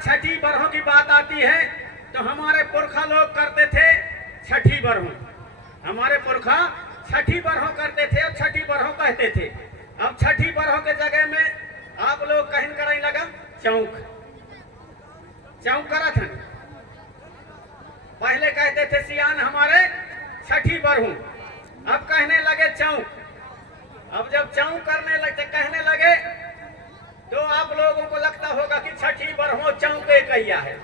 छठी बरहों की बात आती है तो हमारे पुरखा लोग करते थे छठी बरहों। हमारे पुरखा छठी बरहों करते थे और छठी बरहों कहते थे। अब छठी बरहों के जगह में आप लोग कहीं करें लगा चौक। चौक करा था, पहले कहते थे सियान हमारे छठी बरहों, अब कहने लगे चौक। अब जब चौक करने लगते कहने लगे तो आप लोगों को लगता होगा कि छठी बरहों चौके कहिया है,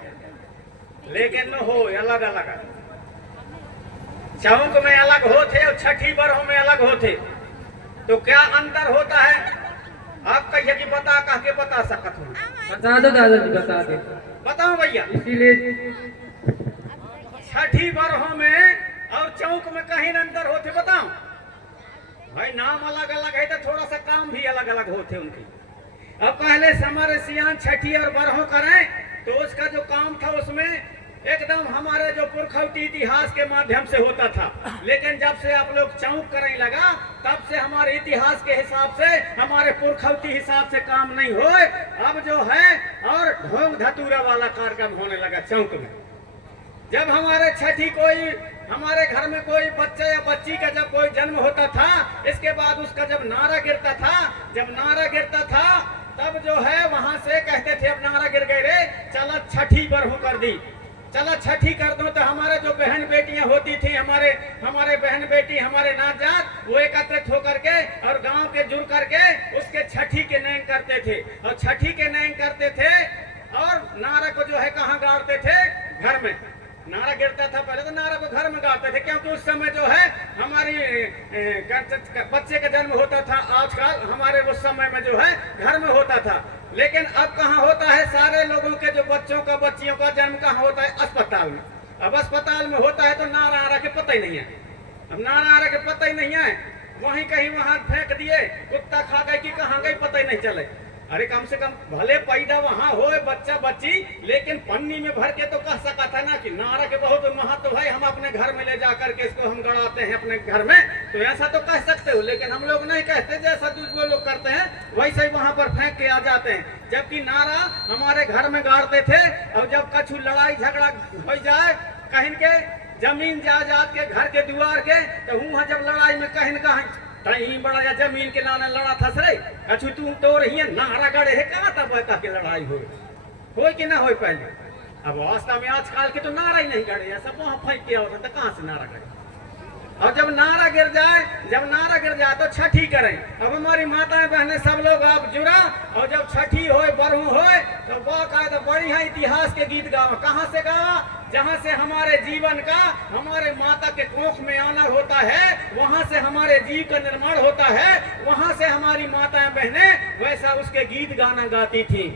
लेकिन न हो, अलग अलग। चौक में अलग होते और छठी बरहों में अलग होते। तो क्या अंतर होता है आप कहिए कि बता, कह के बता सकत हो? बता दो दादाजी, बता दे। बताओ भैया। इसीलिए छठी बरहों में और चौक में कहीं अंतर होते, बताओ भाई। नाम अलग अलग है तो थोड़ा सा काम भी अलग अलग होते उनके। अब पहले हमारे सियान छठी और बरहों करें तो उसका जो काम था उसमें एकदम हमारे जो पुरखौती इतिहास के माध्यम से होता था। लेकिन जब से आप लोग चौक करने लगा तब से हमारे इतिहास के हिसाब से, हमारे पुरखौती हिसाब से काम नहीं हो। अब जो है और ढोंग धतूरा वाला कार्यक्रम होने लगा चौक में। जब हमारे छठी कोई हमारे घर में कोई बच्चे या बच्ची का जब कोई जन्म होता था, इसके बाद उसका जब नारा गिरता था, जब नारा गिरता था तब जो है वहां से कहते थे अब नारा गिर गए रे, चला छठी बरहों कर दी, चला छठी कर दो। तो हमारे जो बहन बेटियां होती थी, हमारे बहन बेटी, हमारे नात जात, वो एकत्रित होकर के और गांव के जुड़ करके उसके छठी के नयन करते थे। और छठी के नयन करते थे और नारा को जो है कहाँ गाड़ते थे? घर में। नारा गिरता था पहले तो नारा को घर में गाते थे, क्योंकि उस समय जो है हमारी बच्चे का जन्म होता था। आजकल हमारे उस समय में जो है घर में होता था, लेकिन अब कहाँ होता है? सारे लोगों के जो बच्चों का बच्चियों का जन्म कहाँ होता है? अस्पताल में। अब अस्पताल में होता है तो नारा आरा के पता ही नहीं है। अब नारा आरा के पता ही नहीं है, वहीं कहीं वहां फेंक दिए, कुत्ता खा गए कि कहाँ गई पता ही नहीं चले। अरे कम से कम भले पैदा वहां हो बच्चा बच्ची, लेकिन पन्नी में भर के तो कह सका था ना कि नारा के बहुत महत्व है, हम अपने घर में ले जाकर के इसको हम गड़ाते हैं अपने घर में, तो ऐसा तो कह सकते हो। लेकिन हम लोग नहीं कहते, जैसा दूसरे लोग करते हैं वैसे ही वहां पर फेंक के आ जाते हैं। जबकि नारा हमारे घर में गाड़ते थे। और जब कछु लड़ाई झगड़ा हो जाए कहीं के जमीन जायदाद के, घर के द्वार के, तो वहां जब लड़ाई में कहीं कहीं कहीं बड़ा या जमीन के लाने लड़ा था सरे, अच्छू तू तो रही नारा गड़े है कहाँ तब के लड़ाई हो कि ना हो पहले। अब वास्तव में आजकल के तो नारा ही नहीं गड़े, सब वहां फेंक के होता तो कहाँ से नारा गड़े। और जब नारा गिर जाए तो छठी करें। अब हमारी माताएं बहनें सब लोग आप जुड़ा, और जब छठी होए बरहू होए तो बाकायदा बढ़िया इतिहास के गीत गावा। कहाँ से गावा? जहाँ से हमारे जीवन का, हमारे माता के कोख में आना होता है, वहाँ से हमारे जीव का निर्माण होता है, वहाँ से हमारी माताएं बहनें वैसा उसके गीत गाना गाती थी।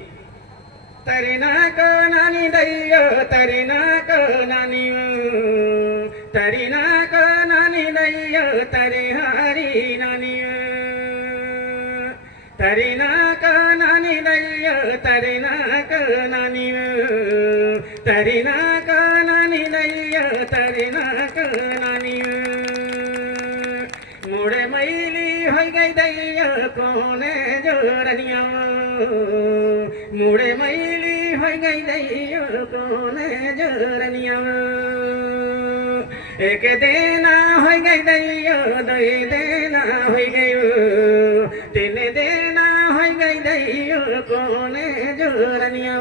तरीना को नानी दैया, तरीना को नानी, तरीना को नानी दैया, तरी हरी नानी, तरीना को नानी दैया, तरीना को नानी, तरीना को नानी दैया, तरीना को नानी। मुड़े मैली हो गई दैया कोने जोरनिया, मुड़े मैली हो गई दैया कोने जोरनिया। एक देना हो गई दैया, दो देना हो गई, तीन देना हो गई दैया कोने जोरनिया।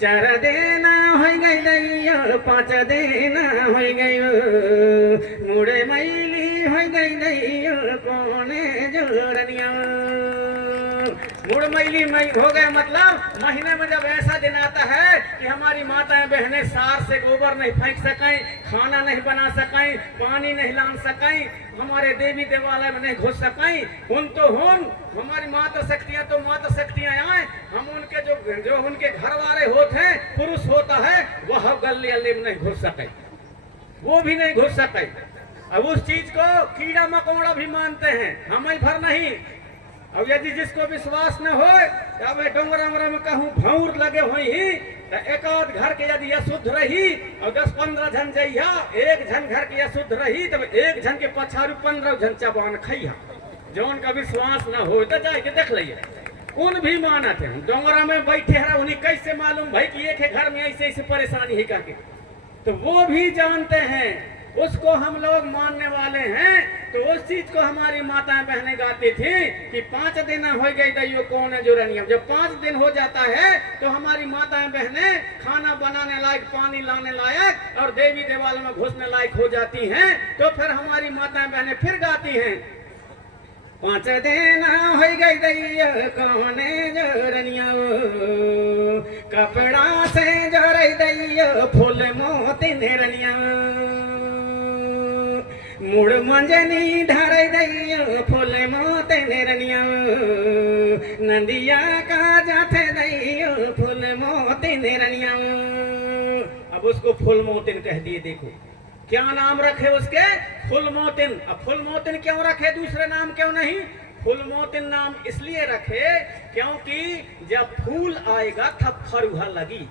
चार देना हो गई दैया, पाँच देना हो गई, मुड़े मैली हो गई दैया कोने जोरनिया। मुड़ मैली हो गए मतलब महीने में जब ऐसा दिन आता है कि हमारी माताएं बहनें सार से गोबर नहीं फेंक सकें, खाना नहीं बना सकें, पानी नहीं लान सकें, हमारे देवी देवालय में नहीं घुस सकें, उन तो हमारी माता शक्तियां तो माता शक्तियां आए, हम उनके जो उनके घर वाले होते हैं, पुरुष होता है, वह गली अल्ली में नहीं घुस सके, वो भी नहीं घुस सके। अब उस चीज को कीड़ा मकोड़ा भी मानते हैं, हम ही भर नहीं। अब यदि जिसको विश्वास न हो, अब डोंगरा में कहूँ भौर लगे हुई तो एक आध घर के यदि अशुद्ध रही और 10-15 जन जइया, एक जन घर की अशुद्ध रही तब एक जन के पछारू 15 जन चबान खइया। जौन का विश्वास न हो तो जाके देख लिया। उन भी मानत है डोंगरा में बैठे हरा उन्हें कैसे मालूम भाई कि एक है घर में ऐसे ऐसे परेशानी है करके, तो वो भी जानते हैं, उसको हम लोग मानने वाले हैं। तो उस चीज को हमारी माताएं बहनें गाती थी कि 5 दिन हो गई दैयो कौन है जो रनियम। जब 5 दिन हो जाता है तो हमारी माताएं बहनें खाना बनाने लायक, पानी लाने लायक और देवी देवालय में घुसने लायक हो जाती हैं। तो फिर हमारी माताएं बहनें फिर गाती हैं 5 दिन हो गई दैयो कौन जो रनिया, कपड़ा से जोड़ दैयो फूल मोती रनिया, मुड़ मंजनी धर दैयो फूल मोते निरनिया, नंदिया का जाते दैयो फूल मोते निरनिया। अब उसको फूल मोतिन कह दिए। देखो क्या नाम रखे उसके, फूल मोतिन। अब फूल मोतिन क्यों रखे, दूसरे नाम क्यों नहीं? फूल मोतिन नाम इसलिए रखे क्योंकि जब फूल आएगा तब फरुहा लगी,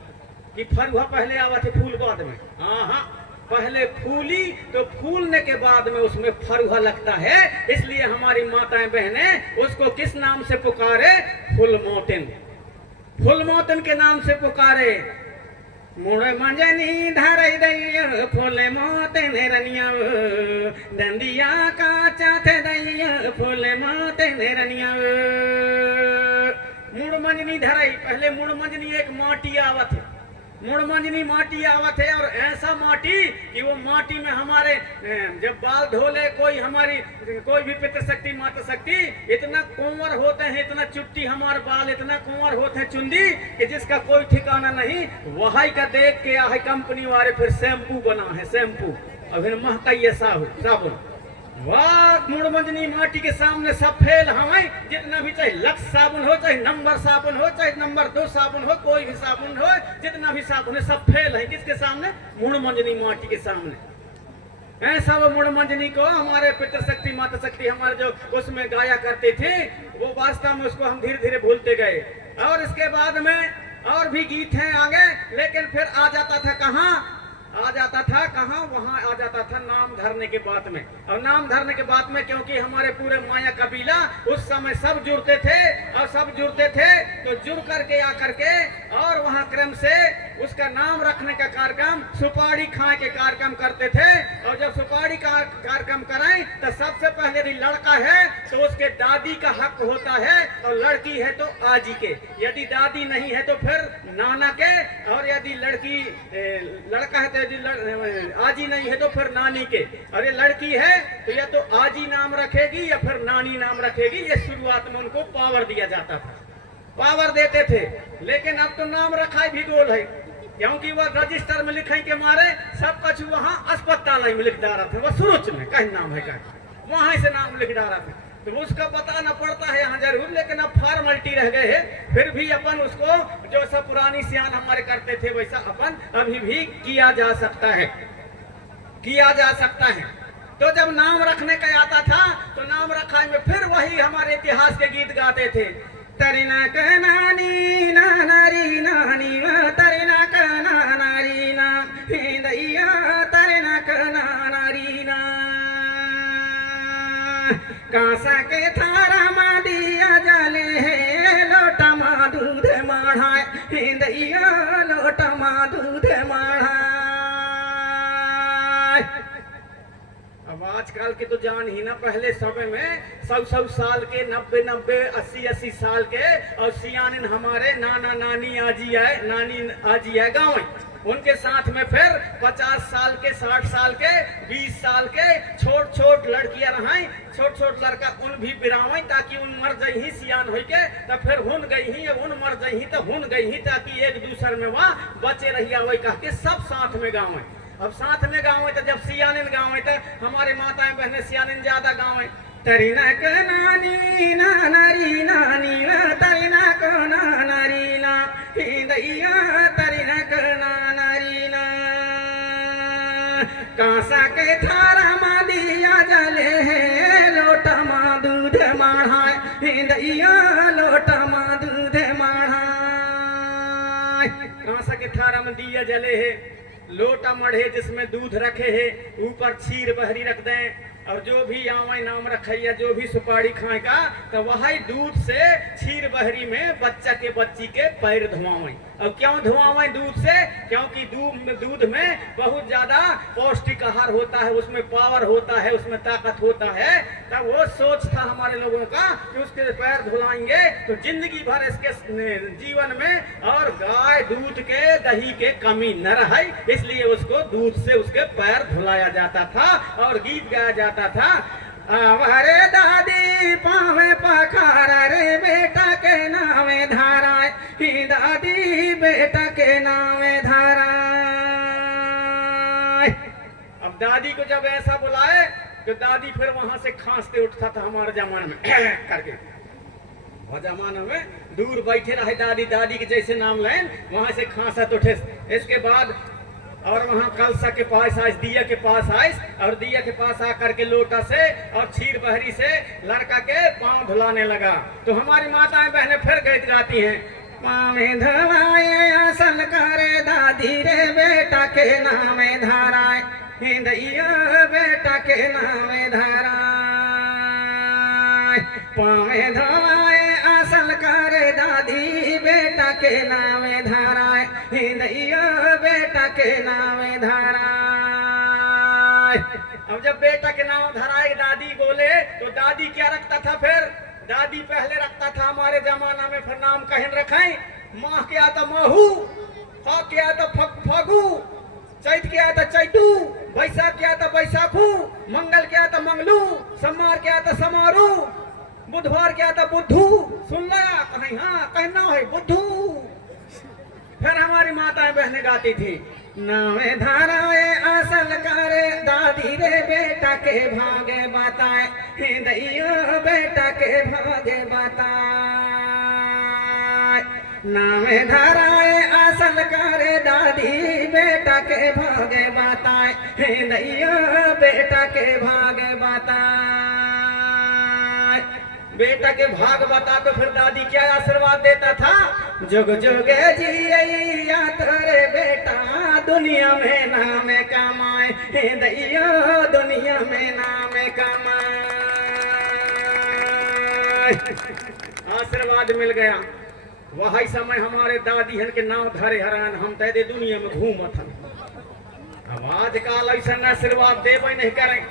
कि फरुहा पहले आवा थे फूल बाद में। हाँ, पहले फूली तो फूलने के बाद में उसमें फरुहा लगता है, इसलिए हमारी माताएं बहनें उसको किस नाम से पुकारे, फूल मोतिन। फूल मोतिन के नाम से पुकारे। मुड़ मंजनी धर दैयो फूल मोतिन रनिया, दंदिया का चाथे दैयो फूल मोतिन रनिया। मुड़ मंजनी धरई, पहले मुड़ मंजनी एक माटी आवत है, मुड़ मंजनी माटी आवत है, और ऐसा माटी कि वो माटी में हमारे जब बाल धोले कोई, हमारी कोई भी पितृशक्ति मातृशक्ति इतना कुंवर होते हैं, इतना चुट्टी हमारे बाल इतना कुंवर होते हैं चुंदी कि जिसका कोई ठिकाना नहीं। वही का देख के आहे कंपनी वाले फिर शैम्पू बना है, शैम्पू अभी महकइए साबुन। वाह, मुड़ मंजनी माटी के सामने सब फेल हमें, जितना भी चाहे लक्स साबुन हो, चाहे नंबर साबुन हो, चाहे नंबर 2 साबुन हो, कोई भी साबुन हो, जितना भी साबुन है सब फेल है। किसके सामने? मुड़ मंजनी माटी के सामने। ऐसा वो मुड़ मंजनी को हमारे पितृशक्ति मातृशक्ति हमारे जो उसमें गाया करते थे, वो वास्तव में उसको हम धीरे धीरे भूलते गए। और इसके बाद में और भी गीत हैं आगे, लेकिन फिर आ जाता था कहाँ, आ जाता था कहाँ, वहां आ जाता था नाम धरने के बाद में। और नाम धरने के बाद में क्योंकि हमारे पूरे माया कबीला उस समय सब जुड़ते थे, और सब जुड़ते थे तो जुड़ करके आकर के और वहां क्रम से उसका नाम रखने का कार्यक्रम, सुपारी खाए के कार्यक्रम करते थे। और जब सुपारी का कार्यक्रम कराएं तो सबसे पहले यदि लड़का है तो उसके दादी का हक होता है, और लड़की है तो आजी के। यदि दादी नहीं है तो फिर नाना के, और यदि लड़का है तो यदि आजी नहीं है तो फिर नानी के। और ये लड़की है तो या तो आजी नाम रखेगी या फिर नानी नाम रखेगी। ये शुरुआत में उनको पावर दिया जाता था, पावर देते थे। लेकिन अब तो नाम रखा भी गोल है, क्योंकि वह रजिस्टर में लिखे के मारे सब कुछ वहाँ अस्पताल में लिख डाला था, वह सुरुच में कहीं नाम है कहीं वहां से नाम लिख डाला था। तो उसका बताना पड़ता है यहाँ जरूर, लेकिन अब फॉर्मेलिटी रह गए है। फिर भी अपन उसको जो सब पुरानी सियान हमारे करते थे वैसा अपन अभी भी किया जा सकता है, किया जा सकता है। तो जब नाम रखने का आता था तो नाम रखाई में फिर वही हमारे इतिहास के गीत गाते थे। तरिना का नानी ना नारी नानी तरिना का नारी ना दैया तरिना का नारी ना, कांसा के थारा मा दिया जले है लोटा मा दूध माढ़ाए, दैया लोटा मा दूध माढ़ाए। अब आजकल के तो जान ही ना, पहले समय में 100 साल के, 90 80 साल के और सियानिन हमारे नाना नानी आजी है, नानी आजी है गाँव में, उनके साथ में फिर 50 साल के, 60 साल के, 20 साल के छोट छोट लड़कियां रहें, छोट छोट लड़का उन भी बिरावें ताकि उन मर जही सियान हो के, तब फिर हुन गई ही उन मर जही तो हुन गई ही, ताकि एक दूसरे में वहाँ बचे रहिया वही कह के सब साथ में गाँव। अब साथ में गाँव है तो जब सियानिन गाँव है तो हमारे माताएं बहनें सियानिन ज्यादा गाँव है। तरीना को नानी ना नारी नानी तरीना को ना नारी ना दैया तरीना को ना नारी ना, कांसा के थारा मा दिया जले है लोटा मा दूध माढ़ाए, दैया लोटा मा दूध माढ़ाए। कांसा के थारा में दिया जले है, लोटा मढ़े जिसमें दूध रखे है, ऊपर क्षीर बहरी रख दें और जो भी आवे नाम रखैया जो भी सुपारी खाए का तो वही दूध से क्षीर बहरी में बच्चा के बच्ची के पैर धुआवें। और क्यों धुआवें दूध से? क्योंकि दूध में बहुत ज्यादा पौष्टिक आहार होता है, उसमें पावर होता है, उसमें ताकत होता है। तब वो सोच था हमारे लोगों का कि उसके पैर धुलाएंगे तो जिंदगी भर इसके जीवन में और गाय दूध के दही के कमी न रहे, इसलिए उसको दूध से उसके पैर धुलाया जाता था और गीत गाया जाता था। हरे दादी पावे पखारा रे बेटा के नामे धारा, ही दादी बेटा के नामे धारा। अब दादी को जब ऐसा बुलाए तो दादी फिर वहां से खांसते उठता था हमारे जमाने में करके। वो जमाने में दूर बैठे रहे दादी, दादी के जैसे नाम लें वहां से खांसत उठे। इसके बाद और वहां कलसा के पास आए, दिया के पास आए और दिया के पास आकर के लोटा से और क्षीर बहरी से लड़का के पांव धुलाने लगा। तो हमारी माताएं बहनें फिर गीत गाती हैं, पावे धुलाए असल करे दादी रे बेटा के नामे धाराए, हिंदैया बेटा के नामे धाराए। पावे धुलाए असल करे दादी बेटा के नामे धाराए, हिंदैया बेटा के नामे धाराए। अब जब बेटा के नाम धराए दादी बोले तो दादी क्या रखता था फिर? दादी पहले रखता था हमारे जमाना में फिर नाम कहन रखें, माह क्या था महू, फा क्या था फगू, चैत क्या था चैतू, बैसाख क्या था बैसाखू, मंगल क्या था मंगलू, सोमवार क्या था समारू, बुधवार क्या था बुद्धू। सुन ला कहीं, हाँ कहना है बुद्धू। फिर हमारी माताएं बहनें गाती थी, नावे धाराए असल करे दादी रे बेटा के भागे बताए, हिंदैया बेटा के भागे बताए। नावे धाराए असल करे दादी बेटा के भागे बताए, हिंदैया बेटा के भागे बताए। बेटा के भाग बता तो फिर दादी क्या आशीर्वाद देता था? जुग जुगे जिया तोरे बेटा दुनिया में नाम कमाए, हिंदैया दुनिया में नाम कमाए। आशीर्वाद मिल गया। वही समय हमारे दादी हन के नाम धरे हरान हम तैदे दुनिया में घूमत हन। अब आजकल ऐसा आशीर्वाद देवे नहीं करें,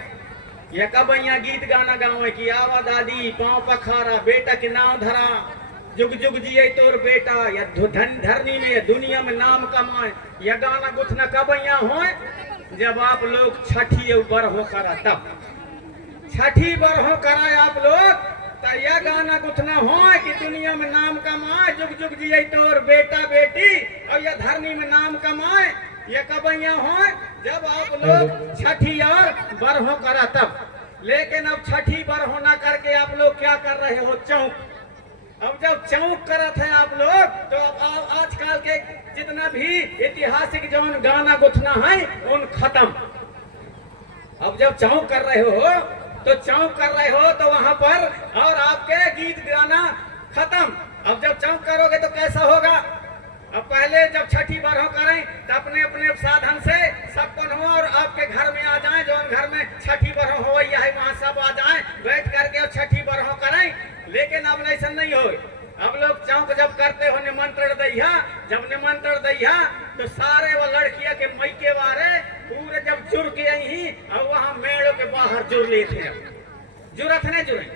ये कब यहाँ गीत गाना गावे कि आवा दादी पाँव पखारा बेटा के नाम धरा, जुग जुग जिये तोर बेटा या धरनी में या दुनिया में नाम कमाए। यह गाना गुथना कब यहाँ हो? जब आप लोग छठी बरहो करा, तब छठी बरहो कराए आप लोग तो यह गाना गुथना हो कि दुनिया में नाम कमाए, जुग जुग जिये तोर बेटा बेटी और यह धरनी में नाम कमाए। ये कब यहाँ हो? जब आप लोग छठी और बरहो करा तब। लेकिन अब छठी बरहो ना करके आप लोग क्या कर रहे हो? चौक। अब जब चौक करत है आप लोग तो अब आजकल के जितना भी ऐतिहासिक जो गाना गुथना है उन खत्म। अब जब चौक कर रहे हो तो चौक कर रहे हो तो वहां पर और आपके गीत गाना खत्म। अब जब चौक करोगे तो कैसा होगा? अब पहले जब छठी बरहो करें तो अपने अपने साधन से सब हो और आपके घर में आ जाएं, जो घर में छठी बरहो हो है वहां सब आ जाएं, बैठ करके और छठी बरहो करें। लेकिन अब ऐसा नहीं हो। अब लोग चौक जब करते हो निमंत्रण दैया, जब निमंत्रण दैया तो सारे वो लड़कियां के मैके वारे पूरे जब जुड़ के आई और वहां मेड़ों के बाहर जुड़ लेते हैं। जुरत नहीं जुड़े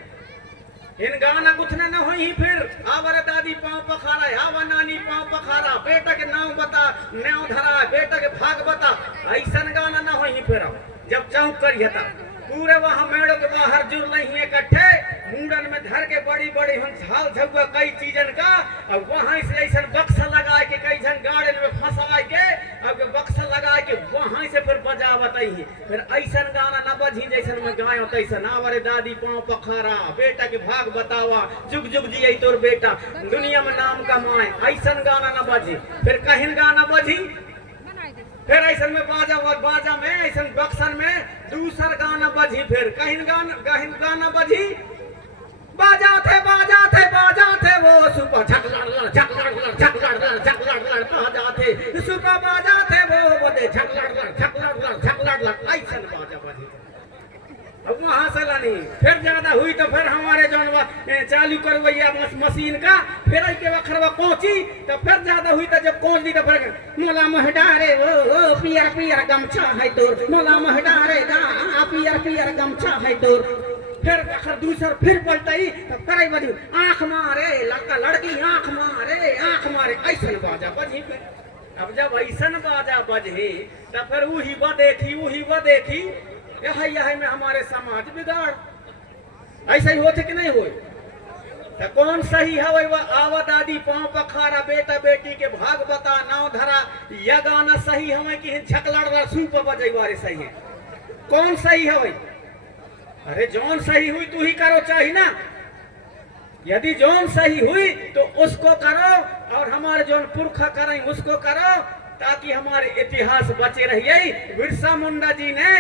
इन गाना गुथना न होई। फिर आवर दादी पाँव पखारा, आवा नानी पाँव पखारा, बेटा के नाम बता, नाम धरा, बेटा के भाग बता, ऐसा गाना न होई। फिर जब चौक करिए तब पूरे वहां मेड़ों के बाहर जुड़ नहीं इकट्ठे, मुंडन में धर के बड़ी बड़ी हम झाल झुआ कई चीजन का और वहां से ऐसा बक्सा लगा के कई जन गाड़े में फंसा के अब बक्सा लगा के वहां से फिर बजावत ही। फिर ऐसा गाना न बजी जैसन में गायो तैसा ना। वरे दादी पाँव पखारा, बेटा के भाग बतावा, जुग जुग जिये तोर बेटा दुनिया में नाम कमाए, ऐसा गाना न बजी। फिर कहीं गाना बजी, फिर ऐसा में बाजा में ऐसा बक्सन में दूसर गाना बजी। फिर कहीं गाना बजी, बाजा थे वो सुपर झकलड़ बाजा थे, सुपर बाजा थे वो बदे झकलड़ ऐसा बाजा बजी। अब वहां चालू करवैया मशीन का, फिर के वखरवा पहुंची तो फिर ज्यादा हुई तो जब पहुंच दी तो फिर मोला महडारे ओ पियर पियर गमछा है तोर, मोला महडारे गा पियर पियर गमछा है तोर। फिर वखर दूसर फिर पलटाई तो करे बजी आंख मारे लड़का लड़की आंख मारे ऐसन बाजा बजी। अब जब ऐसन बाजा बजे तो फिर वही वो देखी यही में हमारे समाज बिगाड़ ऐसे ही होते कि नहीं हो। तो कौन सही है वही आवा दादी पाँव पखारा बेटा बेटी के भाग बता नाव धरा, यह गाना सही है कि झकलड़ सूप बजे सही है? कौन सही है वही? अरे जौन सही हुई तू ही करो चाहिए ना। यदि जौन सही हुई तो उसको करो और हमारे जौन पुरखा करें उसको करो, ताकि हमारे इतिहास बचे रहिए। बिरसा मुंडा जी ने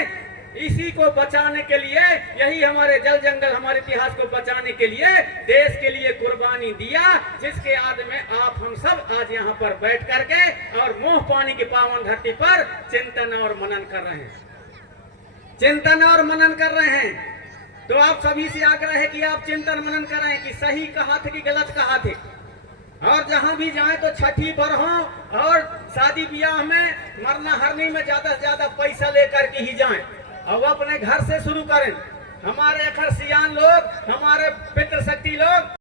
इसी को बचाने के लिए, यही हमारे जल जंगल हमारे इतिहास को बचाने के लिए देश के लिए कुर्बानी दिया, जिसके याद में आप हम सब आज यहाँ पर बैठ करके और मोह पानी की पावन धरती पर चिंतन और मनन कर रहे हैं। तो आप सभी से आग्रह है कि आप चिंतन मनन करें कि सही कहा थे कि गलत कहा थे। और जहां भी जाएं तो छठी बरहों और शादी ब्याह में मरना हरनी में ज्यादा से ज्यादा पैसा लेकर के ही जाएं और अपने घर से शुरू करें। हमारे अखर सियान लोग, हमारे पितृशक्ति लोग